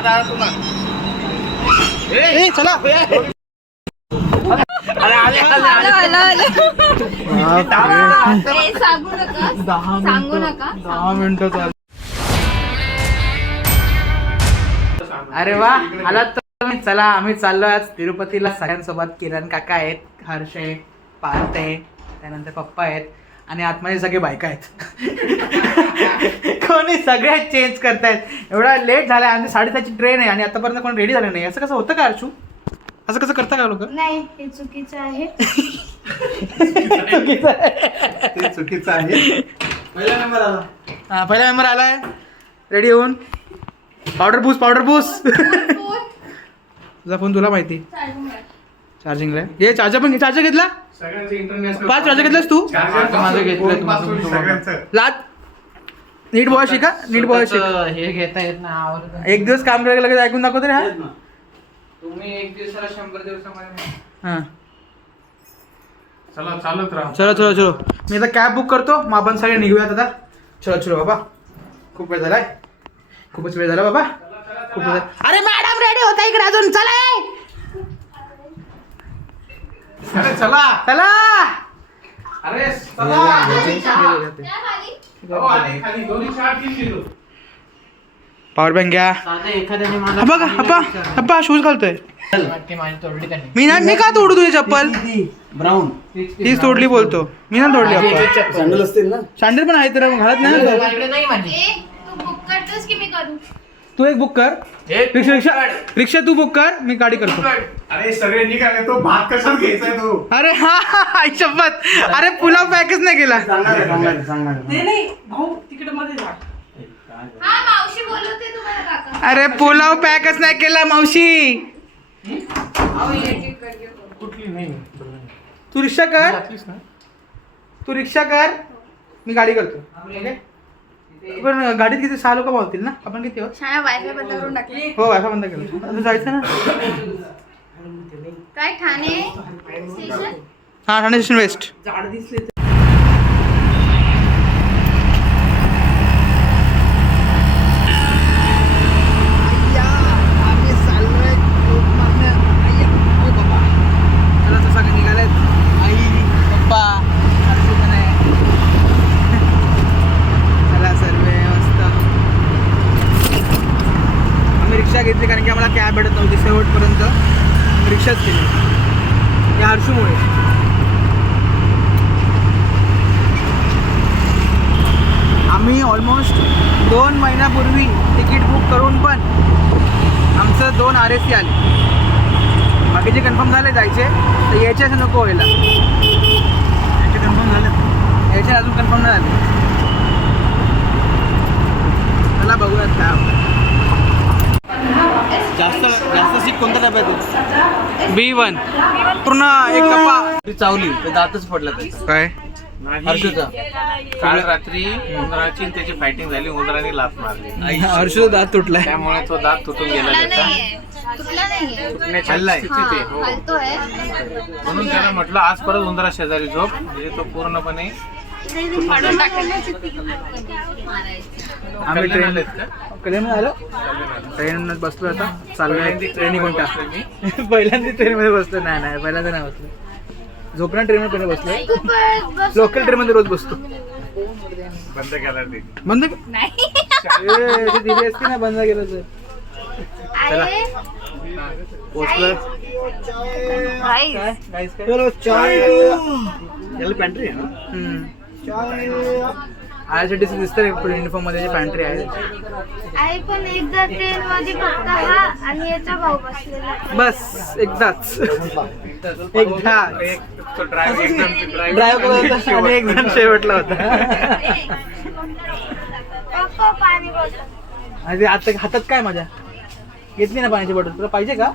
चला सांगू नका 10 मिनिटं चालू. अरे वा आला तर चला आम्ही चाललो आज तिरुपतीला. सगळ्यांसोबत किरण काका आहेत, हर्ष आहे, पार्थ आहे, त्यानंतर पप्पा आहेत आणि आतमध्ये सगळे बायका आहेत. कोणी सगळ्यात चेंज करतायत. एवढा लेट झाला आणि 6:30ची ट्रेन आहे आणि आतापर्यंत कोण रेडी झालं नाही. असं कसं होतं का हर्षू? असं कसं करता का लोक? नाही हे चुकीचं आहे. चुकीचं आहे. पहिला नंबर आला. हा पहिला नंबर आलाय. रेडी होऊन पावडर बूस. तुझा फोन तुला माहिती चार्जिंगला आहे. हे चार्जर पण चार्जर घेतला. 5 चार्जर घेतलास तू? माझं घेतलं. लाद नीट बॉश का? नीट बॉश हे घेता येत ना. एक दिवस काम करायला लगेच ऐकून दाखवतो रे. हा तुम्ही एक दिवसाला 100 दिवसामध्ये. हा चला चालत राहा. चलो मी आता कॅब बुक करतो. मग आपण सगळे निघूयात आता. चलो बाबा खूप वेळ झालाय. खूपच वेळ झाला बाबा. खूप वेळ. अरे मॅडम रेडी होता इकडे अजून. चला अरे चला. अरे खाली दोन्ही चार तीन किलो. पॉवर बँक घ्या. एखाद्याने बघा अप्पा शूज घालतोय. माझी तोडली का नाही? मी का तोडू तुझी चप्पल? ब्राऊन तीच तोडली बोलतो मी. ना तोडली अप्पा. सँडल असतील ना. सँडल पण आहे तर घालत नाही ना. माझ्याकडे नाही माझी. तू बुक करतोस की मी करू? तू एक बुक कर. रिक्षा तू बुक कर. मी गाडी करतो. अरे सगळे निघाले. तो भात कशात घ्यायचाय तो? अरे हा शपथ. अरे पुलाव पॅकच नाही केला. सांगणार हा मावशी बोलवते तुम्हाला काका. अरे पुलाव पॅकच नाही केला मावशी. कुठली नाही. तू रिक्षा कर. मी गाडी करतो. पण गाडीत किती 6 लोक पावतील ना. आपण किती आहोत? छान वायफाय बंद करून टाकले. हो वायफाय बंद केलं. आता जायचं ना. काय ठाणे स्टेशन? हा ठाणे स्टेशन वेस्ट. घेतली कारण की आम्हाला कॅब भेटत नव्हती शेवटपर्यंत. रिक्षाच केली या हर्षूमुळे. आम्ही ऑलमोस्ट 2 महिन्यापूर्वी तिकीट बुक करून पण आमचं 2 RSC आले. बाकीचे कन्फर्म झाले जायचे तर यायचे असं नको व्हायला. याचे कन्फर्म झाले. याचे अजून कन्फर्म नाही झाले. चला बघूयात काय. जास्त सीट कोणत्या डब्यात आहे? B1 पूर्ण एक कप्पा चावली तर दातच पडला त्याचा. काय हर्षूचा काल रात्री उंदराची आणि त्याची फायटिंग झाली. उंदराने लाथ मारली. हर्षूचा दात तुटलाय. त्यामुळे तो दात तुटून गेला तुटला त्याचा. नाहीये. तुटला नाहीये. तुटण्याची हल्लाय. स्थितीत आहे. हो. हलतोय. म्हणून त्याला म्हटलं आज परत उंदरा शेजारी झोप. म्हणजे तो पूर्णपणे फाडून टाकायचं. आम्ही कल्याण आलेत का? कल्याण आलो. ट्रेन बसलो आता. चाललोय ट्रेन कोणत्या? मी पहिल्यांदा ट्रेनमध्ये बसलो. नाही पहिल्यांदा नाही बसलो. झोपणार ट्रेनमध्ये बसलोय. खूप लोकल ट्रेनमध्ये रोज बसतो. बंद केला ते. बंद नाही. दिली असती ना बंद केलं तर. अरे पोचलोय. पॅन्ट्री आहे ना. आयआरसीटीसी दिसतंय पुढे युनिफॉर्म मध्ये पॅन्ट्री आहे. आई पण एकदा ट्रेन मध्ये फक्त हा आणि याचा भाऊ बसलेला. बस एकदाच. तो ड्रायव्हर ड्रायव्हर आणि एक जण शेवटला होता. पप्पा पाणी बॉटल. आणि आता हातात काय माझ्या घेतली ना पाण्याची बॉटल. तुला पाहिजे का?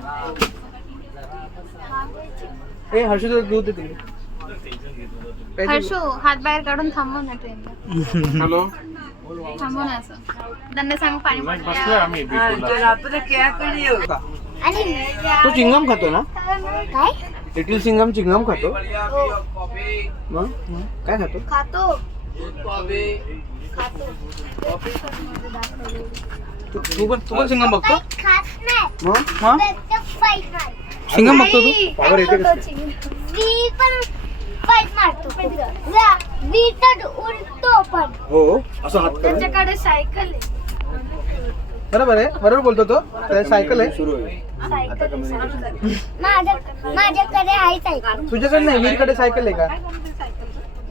ए हर्षू दूध दे तिकडे. हर्षू हात बाहेर काढून थांबव ना ट्रेनला. हॅलो. थांबव ना असं. त्यांना सांग पाणी बसलोय आम्ही बिलकुल. तो चिंगम खातो ना. काय लिटिल सिंगम चिंगम खातो. मग काय खातो? खातो. तू पण सिंगम बघतो खास नाही मग हा प्रत्येक फाईट मारतो सिंगम बघतो तू Power येते का? वीर पण फाईट मारतो वीर तर उडतो पण हो असं हात करून त्याच्याकडे सायकल आहे बरोबर आहे बरोबर बोलतो तो त्याला सायकल आहे सुरू आहे. सायकल आहे, सायकल. माझ्याकडे आहे सायकल तुझ्याकडे नाही वीरकडे सायकल आहे का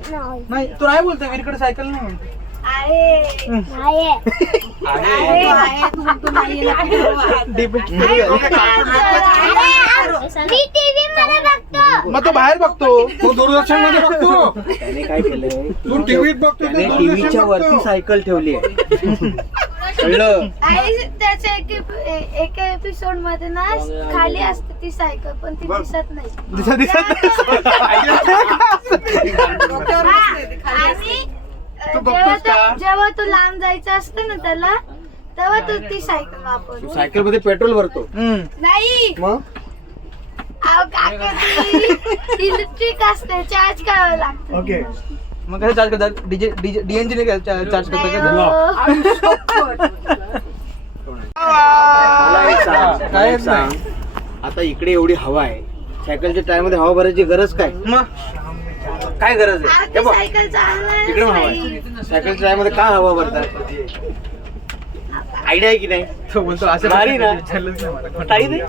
नाही नाही तू नाही बोलतो वीरकडे सायकल नाही म्हणतो आहे नाही मी टीव्ही मध्ये बघतो मग तो बाहेर बघतो तो दूरदर्शन मध्ये बघतो त्याने काय केलंय तू टीव्हीत बघतो त्याने टीव्हीच्या वरती सायकल ठेवली आहे कळलं आणि त्याच्या एका एपिसोड मध्ये ना खाली असते ती सायकल पण ती दिसत नाही दिसत आणि जेव्हा तो लांब जायचं असतं ना त्याला तेव्हा तो ती सायकल वापरतो सायकल मध्ये पेट्रोल भरतो नाही मग इलेक्ट्रिक असते चार्ज करावं लागतं ओके मग कसं चार्ज करतात डीएनजी ने चार्ज मला एक सांग, मला काय एक सांग. आता इकडे एवढी हवा आहे सायकलच्या टायर मध्ये हवा भरायची गरज काय मग काय गरज आहे हे बघ, सायकल चालणार इकडे पण हवा आहे सायकलच्या टायर मध्ये का हवा भरतात आयडिया आहे की नाही तो बोलतो असं भारी ना? विचारलंच नाही मला. काही नाही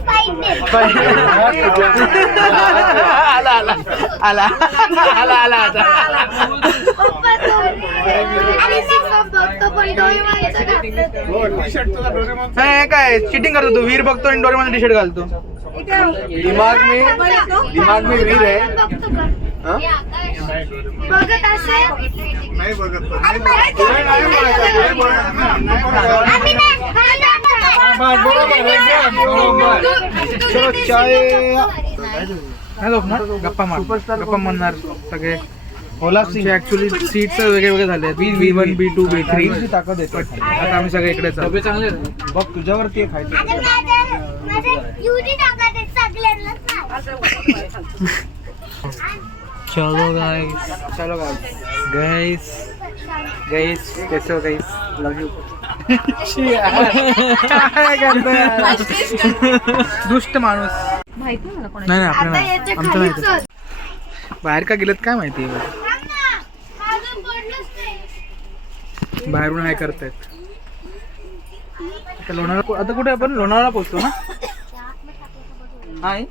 टाळी नाही फाईट आला आला आला आला आला आता नाही, काय चिटिंग करतो तू वीर बघतो आणि डोरेमॉन टी शर्ट घालतो दिमाग में वीर है हाँ? बघत असेल नाही बघत चलो चाय नाही झोपणार गप्पा गप्पा म्हणणार सगळे ऍक्च्युली सीट्स वेगळे वेगळे झाले B1 B2 B3 ताकद येते आता आम्ही सगळे इकडे डबे चांगले बघ तुझ्यावरती खायचं चलो गाइस कैसे हो गाइस लव यू दुष्ट माणूस नाही नाही आपल्याला नाही. आमचं नाही ते. बाहेर का गेलेत काय माहिती बाहेरून हाय करतायत आता लोणावळा आता कुठे आपण लोणावळा पोहोचतो ना हाय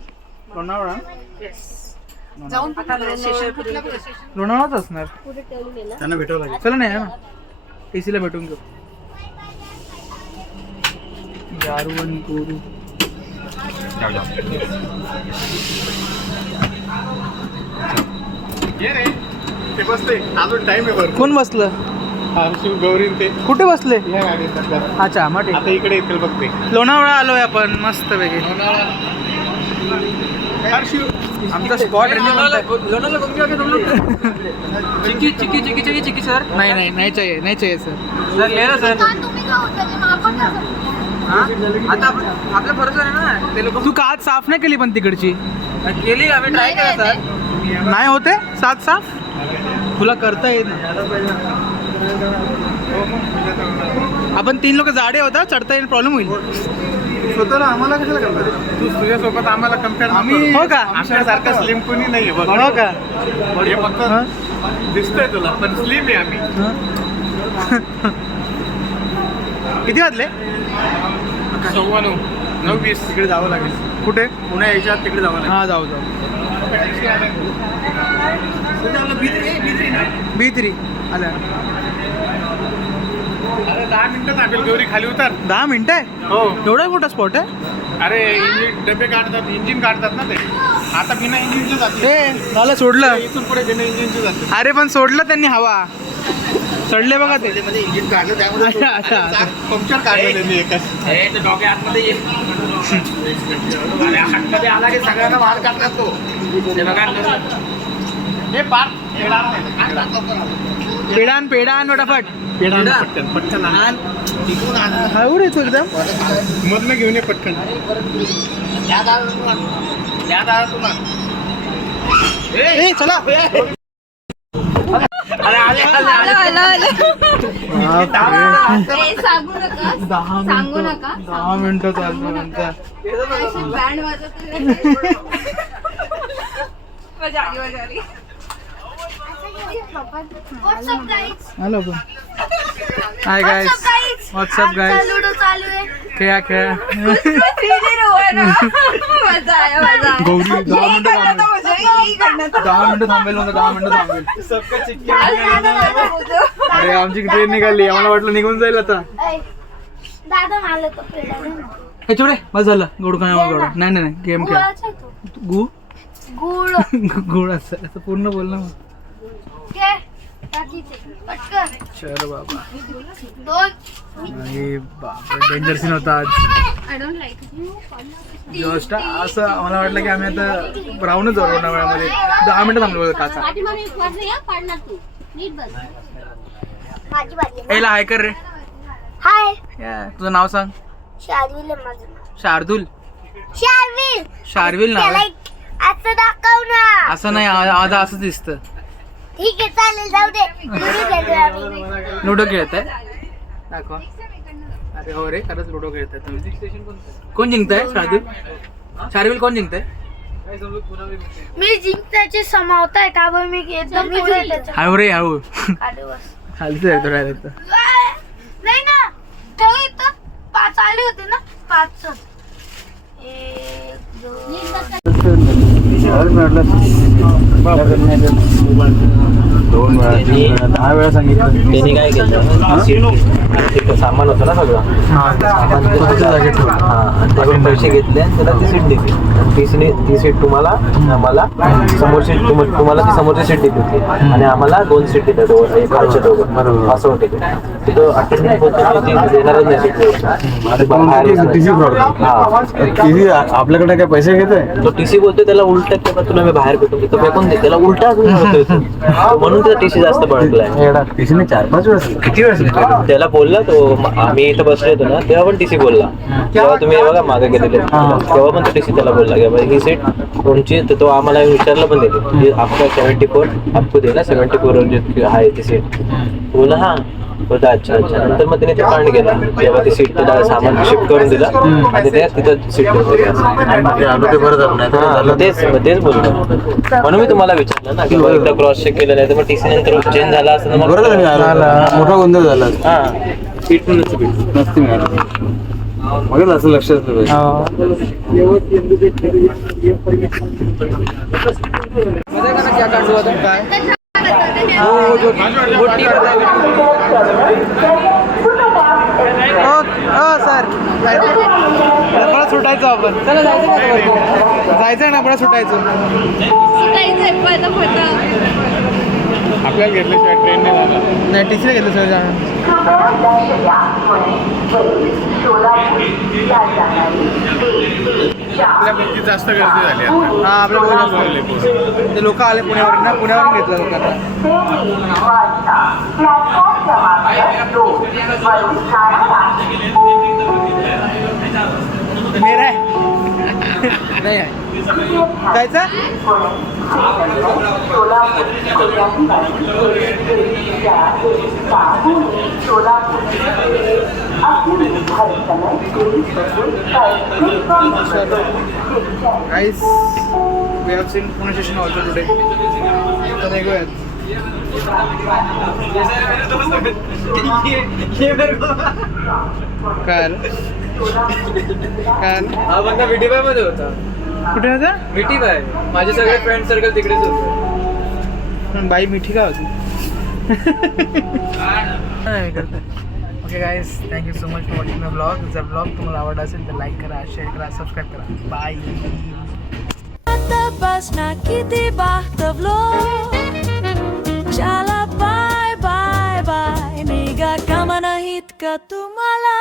लोणावळा लोणावळाच असणार त्यांना भेटावं लागेल चला नाही ना टीसीला भेटून घेऊ दारू आणि कोरू ये रे ते बसते अजून टाइम आहे बरं कोण बसलं हर्षू गौरी ते कुठे बसले या गाडीत अच्छा मग ठीक. आता इकडे येतील बघते लोणावळा आलोय आपण मस्त वेगळे हर्षू आमचा स्पॉट चिक्की चिक्की चिक्की चिक्की चिक्की सर नाही नाही नाही चाहिए नाही चाहिए सर सर ले ना सर आता आपल्या भरोसा आहे ना ते लोक तू का आज साफ नाही केली पण तिकडची केली आम्ही ट्राय केला सर नाही होते साफ तुला करता येत नाही. आपण 3 लोक जाडे होता चढता येईल प्रॉब्लेम होईल स्वतःला आम्हाला कशाला करणार तू तुझ्यासोबत आम्हाला कम्पेअर आम्ही हो का आमच्यासारखं स्लिम कोणी नाहीये बघ हो का हे फक्त दिसतंय तुला पण स्लिम आहे आम्ही किती वाजले 9:20 तिकडे जावं लागेल कुठे पुण्या यायच्या तिकडे जावं लागेल हा जाऊ B3 आल्या अरे 10 मिनिटं थांबेल गौरी खाली उतर 10 मिनिटं आहे हो एवढा मोठा स्पॉट आहे अरे इंजिन डबे काढतात इंजिन काढतात ना ते आता बिना इंजिनचे जाते ए मला सोडलं इथून पुढे बिना इंजिनचे जाते अरे पण सोडलं त्यांनी हवा चढले बघा ते मध्ये इंजिन काढलं त्यामध्ये अच्छा, अच्छा. पंक्चर काढलं त्यांनी एकच डॉगे आतमध्ये ये अरे हातमध्ये आला की सगळ्यांना बाहेर काढतात तो ते बघा हे पार पेडान फटाफट पटकन आण. तिकडून आण. हळूर येतो एकदम मधनं घेऊन ये पटकन ए चला अरे आले सांगू नका 10 मिनिटं चालतो नंतर. बँड वाजत WhatsApp guys hello hi guys WhatsApp guys ludo चालू आहे. खेळा खेळा गौरी 10 मिनिटं थांबेल नव्हतं 10 मिनिटं थांबेल. अरे आमची ट्रेन निघाली आम्हाला वाटलं निघून जाईल आता. ऐ, दादा मला तो पेढा दे ना. हे छोडे बस झालं गोड खाण्या गोड नाही नाही नाही गेम खेळ गुळाचा आहे तो. गुळ गुड असं पूर्ण बोल ना मग. घे, टाकीचे. पटकन. चल बाबा 2 अरे बापरे डेंजर सीन होता आज. जस्ट असं आम्हाला वाटलं की आम्ही आता राहूनच जाऊ उन्हाळ्यामध्ये 10 मिनिटं थांबलो काचा. माझी बारी आहे. एला हाय कर रे. हाय तुझं नाव सांग. शार्विल आहे माझं नाव. शार्दुल शार्विल नाव आहे. असं दाखव ना. असं नाही आज असं दिसतं. ठीक आहे चालेल जाऊ दे. लुडो खेळतोय आम्ही. लुडो खेळताय दाखवा. अरे हो रे खरंच लुडो खेळताय तुम्ही. कोण जिंकताय शार्दुल शार्विल कोण जिंकताय. मी जिंकण्याचे समावताय का बरं मी एकदम पुढे आहे त्याच्या. हळू रे हळू खाली बस. हलतोय तो डायरेक्ट. नाही ना तेव्हा इथं 5 आले होते ना 5. 1 2 10 वेळा सांगितलं. त्यांनी काय केलं तिथं सामान होतं ना सगळं सामान त्याकडून पैसे घेतले आणि त्याला ती सीट दिली आणि ती सीट तुम्हाला आम्हाला समोर सीट तुम्हाला ती समोरची सीट दिली होती आणि आम्हाला 2 सीट दिल्या दोघं खालच्या दोघं असं होते तिथं अटेंडन्स देणारच नाही सीट. आपल्याकडे काय पैसे घेतोय तो टीसी बोलतोय त्याला उलटा किंवा तुला मी बाहेर भेटून तिथं फेकून दे त्याला उलटा अजून होतोय तो. म्हणून त्याचा टीसी जास्त भडकलाय. टीसीने 4-5 वेळा किती वेळा त्याला बोलला तो आम्ही इथं बसलो होतो ना तेव्हा पण टीसी बोलला तेव्हा तुम्ही बघा मागे गेलेले तेव्हा पण तो टीसी त्याला बोलला की ही सीट तुमची तर तो आम्हाला विचारलं पण दिली आपका 74 आपको देना 74 जो आहे ती सीट बोला हा होता. अच्छा नंतर मग त्याने ते कांड केला तेव्हा ती सीट त्याला सामान शिफ्ट करून दिला आणि ते तिथं सीट तेच बोलतो म्हणून मी तुम्हाला विचारलं ना की एकदा क्रॉस चेक केलं नाही तर मग टीसी नंतर चेंज झाला असं मोठा गोंधळ झाला. हा सीट पण नसते मिळाली. मग असं लक्ष असलं सर परत सुटायचं आपण जायचं ना परत सुटायचं. आपल्याला घेतल्याशिवाय ट्रेन नाही जाणार. नाही टीसीला घेतलं सर जाणं. आपल्या बघती जास्त गर्दी झाली हा आपल्या ते लोक आले पुण्यावरून ना पुण्यावरून घेतलं लोकांना. मेरा आहे नाही आहे जायचं. Guys, we have seen Pune station also today. So they go ahead. काय हा बंदा विटीबाय मध्ये होता. कुठे होता. विटीबाय माझे सगळे फ्रेंड सर्कल तिकडेच होते. बाई मिठी का होती. Okay guys thank you so much for watching the blog. जर ब्लॉग तुम्हाला आवडला असेल तर लाईक करा शेअर करा सबस्क्राईब करा. बाय. किती बाhtavlo चला बाय बाय बाय निघा कामा नाहीत का तुम्हाला